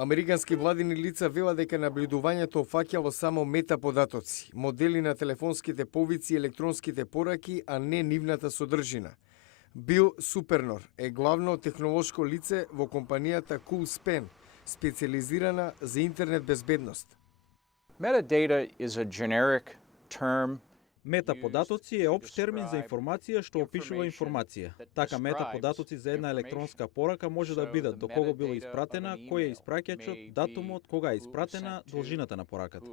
Американски владини лица велат дека наблюдувањето опфаќало само метаподатоци, модели на телефонските повици и електронските пораки, а не нивната содржина. Бил Супернор е главно технолошко лице во компанијата Coolspan, специализирана за интернет безбедност. Metadata is a generic term. Метаподатоци е општ термин за информација што опишува информација. Така метаподатоци за една електронска порака може да бидат до кого било испратена, кој е испраќачот, датумот, кога е испратена, должината на пораката.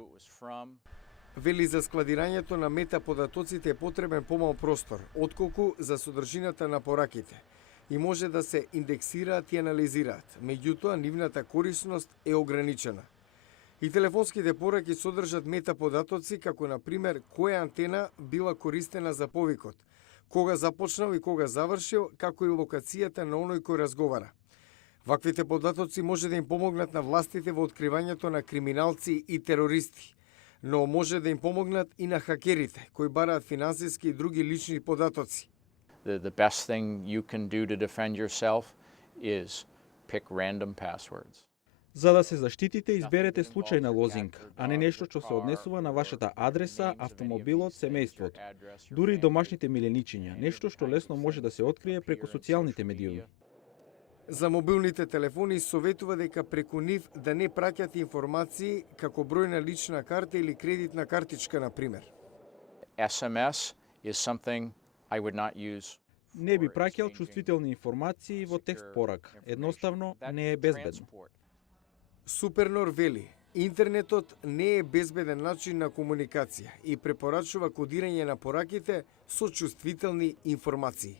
Вели за складирањето на метаподатоците е потребен помал простор, отколку за содржината на пораките, и може да се индексираат и анализираат. Меѓутоа, нивната корисност е ограничена. И телефонските пораки содржат метаподатоци, како на пример која антена била користена за повикот, кога започнал и кога завршил, како и локацијата на оној кој разговара. Ваквите податоци може да им помогнат на властите во откривањето на криминалци и терористи, но може да им помогнат и на хакерите, кои бараат финансиски и други лични податоци. The best thing you can do to defend yourself is pick random passwords. За да се заштитите, изберете случајна лозинка, а не нешто што се однесува на вашата адреса, автомобилот, семејството. Дури и домашните миленичиња, нешто што лесно може да се открие преку социјалните медиуми. За мобилните телефони советува дека преку нив да не праќате информации како број на лична карта или кредитна картичка, на пример. SMS is something I would not use. Не би праќал чувствителни информации во текст порак. Едноставно не е безбедно. Супернор вели, интернетот не е безбеден начин на комуникација и препорачува кодирање на пораките со чувствителни информации.